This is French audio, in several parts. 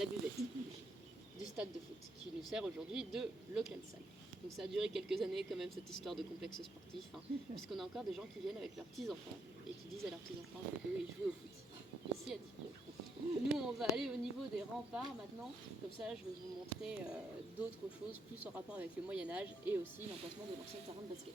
la buvette du stade de foot, qui nous sert aujourd'hui de local salle. Donc ça a duré quelques années quand même, cette histoire de complexe sportif, hein, puisqu'on a encore des gens qui viennent avec leurs petits-enfants et qui disent à leurs petits-enfants qu'eux, ils jouent au foot. Ici à Dieppe. Nous, on va aller au niveau des remparts maintenant. Comme ça, je vais vous montrer d'autres choses, plus en rapport avec le Moyen-Âge et aussi l'emplacement de l'ancien terrain de basket.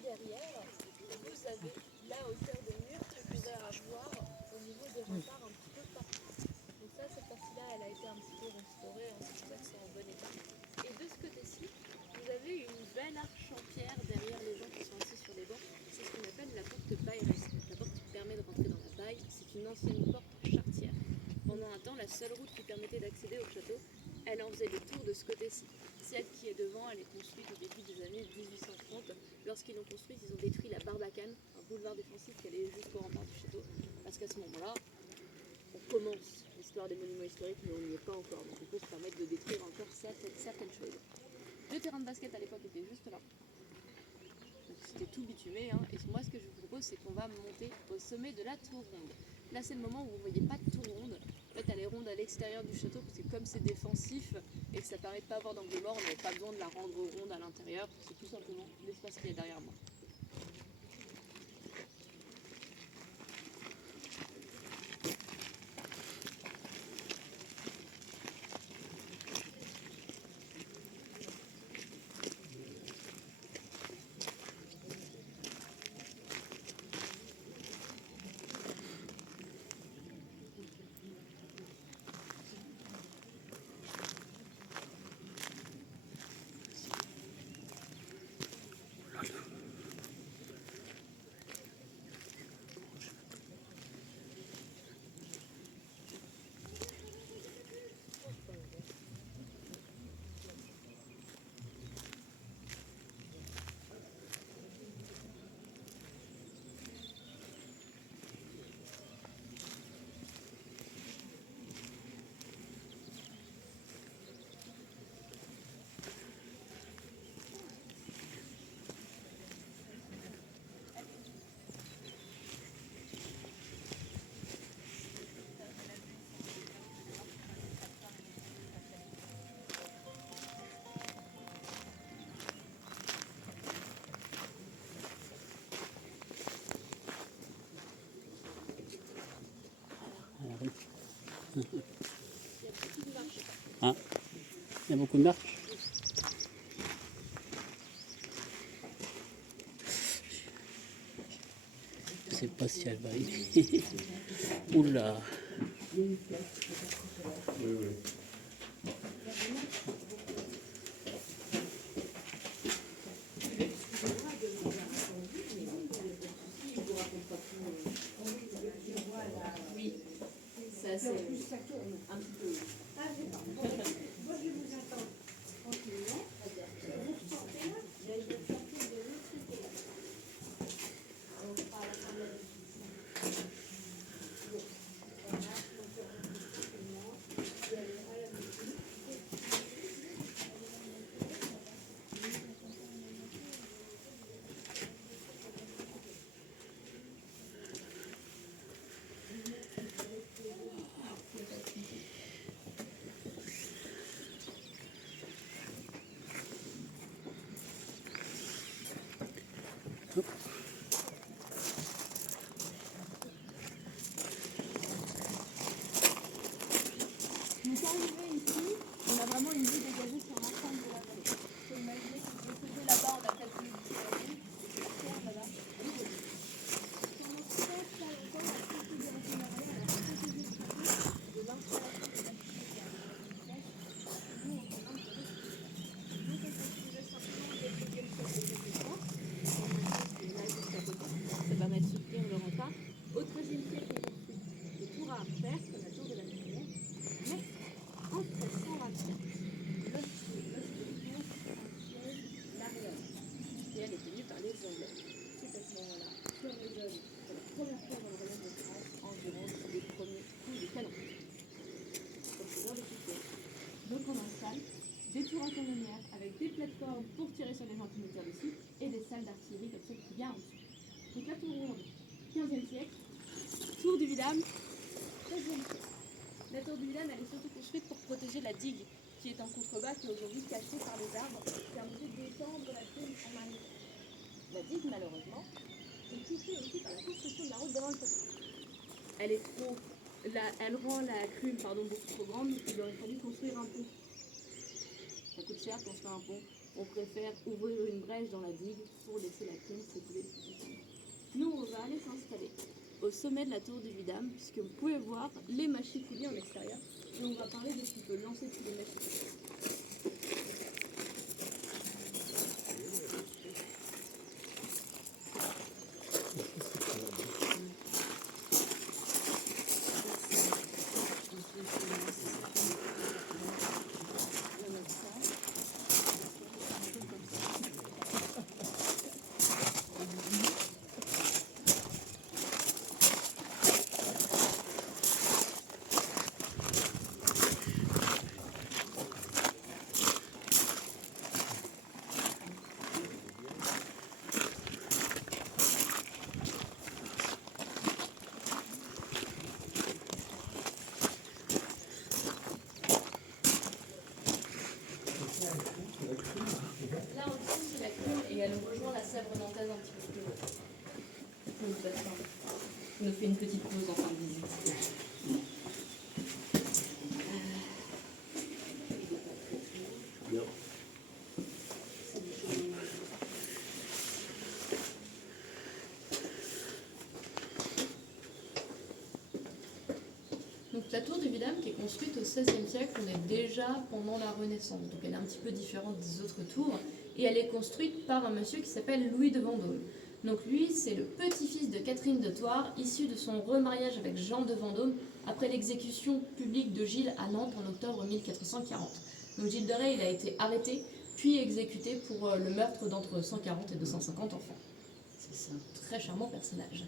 Derrière, vous avez la hauteur des murs que vous allez avoir au niveau des remparts un petit peu partout. Donc ça, cette partie-là, elle a été un petit peu restaurée, hein, c'est pour ça que c'est en bon état. Et de ce côté-ci, vous avez une belle arche en pierre derrière les gens qui sont assis sur les bancs. C'est ce qu'on appelle la porte bailleresse. La porte qui permet de rentrer dans la baille, c'est une ancienne porte charretière. Pendant un temps, la seule route qui permettait d'accéder au château, elle en faisait le tour de ce côté-ci. Celle qui est devant, elle est construite au début des années 1830. Lorsqu'ils l'ont construite, ils ont détruit la Barbacane, un boulevard défensif qui allait jusqu'au rempart du château. Parce qu'à ce moment-là, on commence l'histoire des monuments historiques, mais on n'y est pas encore. Donc on peut se permettre de détruire encore certaines choses. Le terrain de basket à l'époque était juste là. Donc c'était tout bitumé. Hein. Et moi, ce que je vous propose, c'est qu'on va monter au sommet de la tour ronde. Là, c'est le moment où vous ne voyez pas de tour ronde. En fait, elle est ronde à l'extérieur du château, parce que comme c'est défensif et que ça permet de ne pas avoir d'angle mort, on n'avait pas besoin de la rendre ronde à l'intérieur. C'est tout simplement l'espace qui est derrière moi. Ah, il y a beaucoup de marches. Je sais pas si elle va y. Oula. Oui, oui. Oui, ça c'est un petit peu. Ah, d'accord. Moi, je vous attends tranquillement. Vous sortez là, je vais sortir de l'autre côté. On fera la fin de la discussion. Donc arrivé ici, on a vraiment une vue dégagée sur l'ensemble de la vallée. Il faut imaginer que de l'autre côté là-bas, on a peut-être une vue sur la ville, et la terre là-bas, elle est jolie. Pendant très très longtemps, la configuration de la vallée, elle a protégé le château de l'installation des bâtiments qui arrivaient dans une place. Nous, on demande de respirer. Donc on construisait simplement des deuxièmes châteaux de défense, comme on sait que là juste à côté, ça permet de soutenir le rempart. Au XIIIe siècle, on construit des tours à artères, comme la tour de la Lumière, mais en 1324, le tour enchaîne l'Ariane, et elle est tenue par les Anglais. C'est à ce moment-là qu'on raisonne pour la première fois dans le royaume de France environ les premiers coups de canon. Comme c'est l'heure de couper. Donc on installe des tours à canonnières avec des plateformes pour tirer sur les gens qui nous tirent dessus et des salles d'artillerie comme celle qu'il y a en dessous. Donc la tour ronde, 15e siècle, tour du Vidame, 16e siècle. La tour du Vidame, elle est surtout construite pour protéger la digue qui est en contrebas, qui est aujourd'hui cachée par les arbres, qui a obligé d'étendre la tour en arrière. La digue, malheureusement, est touchée aussi par la construction de la route devant le château. Elle est trop, elle rend la crue beaucoup trop grande, donc il aurait fallu construire un pont. Ça coûte cher construire un pont. On préfère ouvrir une brèche dans la digue pour laisser la crue s'écouler plus facilement. Nous, on va aller s'installer au sommet de la tour du Vidame, puisque vous pouvez voir les mâchicoulis en extérieur, et on va parler de ce qui peut lancer tous les mâchicoulis. Là, en dessous, c'est la crue et elle rejoint la Sèvre nantaise un petit peu plus haut. On nous fait une petite pause en fin de visite. Donc la tour du Vidame qui est construite au XVIe siècle, on est déjà pendant la Renaissance, donc elle est un petit peu différente des autres tours, et elle est construite par un monsieur qui s'appelle Louis de Vendôme. Donc lui, c'est le petit-fils de Catherine de Thouars, issu de son remariage avec Jean de Vendôme après l'exécution publique de Gilles à Nantes en octobre 1440. Donc Gilles de Rais, il a été arrêté, puis exécuté pour le meurtre d'entre 140 et 250 enfants. C'est un très charmant personnage.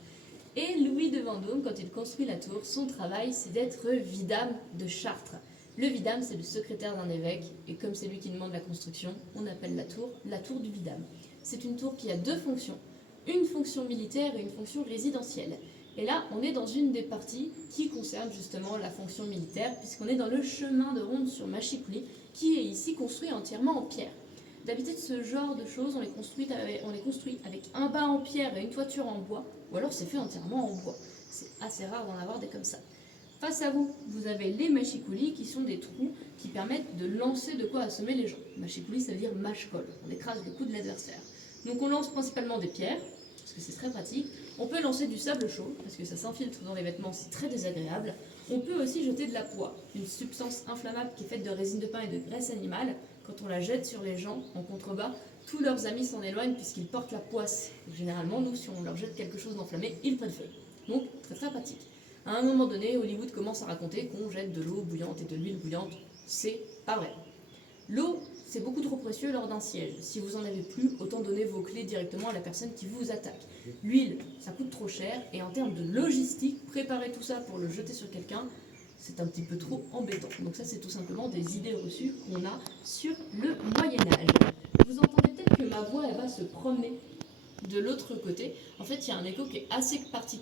Et Louis de Vendôme, quand il construit la tour, son travail, c'est d'être vidame de Chartres. Le vidame, c'est le secrétaire d'un évêque, et comme c'est lui qui demande la construction, on appelle la tour du vidame. C'est une tour qui a deux fonctions, une fonction militaire et une fonction résidentielle. Et là, on est dans une des parties qui concerne justement la fonction militaire, puisqu'on est dans le chemin de ronde sur Mâchicoulis, qui est ici construit entièrement en pierre. D'habitude, ce genre de choses, on les construit avec un bas en pierre et une toiture en bois, ou alors c'est fait entièrement en bois. C'est assez rare d'en avoir des comme ça. Face à vous, vous avez les mâchicoulis qui sont des trous qui permettent de lancer de quoi assommer les gens. Mâchicoulis, ça veut dire mâche-colle, on écrase le cou de l'adversaire. Donc on lance principalement des pierres, parce que c'est très pratique. On peut lancer du sable chaud, parce que ça s'infiltre dans les vêtements, c'est très désagréable. On peut aussi jeter de la poix, une substance inflammable qui est faite de résine de pain et de graisse animale. Quand on la jette sur les gens en contrebas, tous leurs amis s'en éloignent puisqu'ils portent la poisse. Donc, généralement, nous, si on leur jette quelque chose d'enflammé, ils prennent feu. Donc, très très pratique. À un moment donné, Hollywood commence à raconter qu'on jette de l'eau bouillante et de l'huile bouillante. C'est pas vrai. L'eau, c'est beaucoup trop précieux lors d'un siège. Si vous en avez plus, autant donner vos clés directement à la personne qui vous attaque. L'huile, ça coûte trop cher, et en termes de logistique, préparer tout ça pour le jeter sur quelqu'un, c'est un petit peu trop embêtant. Donc ça, c'est tout simplement des idées reçues qu'on a sur le Moyen-Âge. Vous entendez peut-être que ma voix, elle va se promener de l'autre côté. En fait, il y a un écho qui est assez particulier.